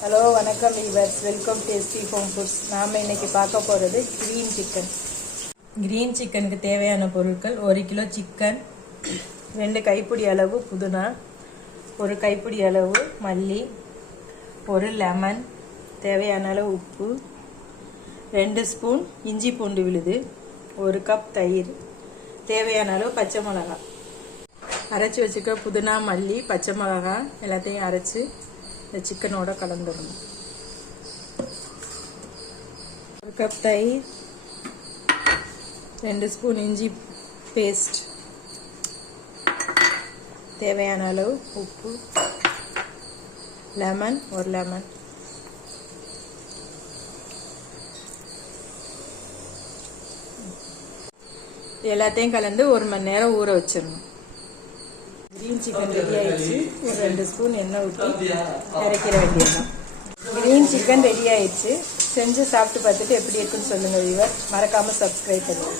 Hello வணக்கம் viewers, welcome tasty home foods. நாம் இன்னைக்கு பார்க்க போகிறது கிரீன் சிக்கன். கிரீன் சிக்கனுக்கு தேவையான பொருட்கள்: 1 கிலோ சிக்கன், 2 கைப்பிடி அளவு புதினா, 1 கைப்பிடி அளவு மல்லி, 1 லெமன், தேவையான அளவு உப்பு, 2 ஸ்பூன் இஞ்சி பூண்டு விழுது, 1 கப் தயிர், தேவையான அளவு பச்சை மிளகாய். அரைச்சி வச்சுக்க புதினா, மல்லி, பச்சை மிளகாய் எல்லாத்தையும் அரைச்சி இந்த சிக்கனோட கலந்துடணும். 1 கப் தயிர், 2 ஸ்பூன் இஞ்சி பேஸ்ட், தேவையான அளவு உப்பு, லெமன், 1 லெமன். எல்லாத்தையும் கலந்து 1 மணி நேரம் ஊற வச்சிடணும். கிரீன் சிக்கன் ரெடி ஆயிடுச்சு. ஒரு 2 ஸ்பூன் எண்ணெய் ஊற்றி இறக்கிற வேண்டியதுதான். கிரீன் சிக்கன் ரெடி ஆயிடுச்சு. செஞ்சு சாப்பிட்டு பார்த்துட்டு எப்படி இருக்குன்னு சொல்லுங்கள் வீவர். மறக்காமல் சப்ஸ்கிரைப் பண்ணுங்கள்.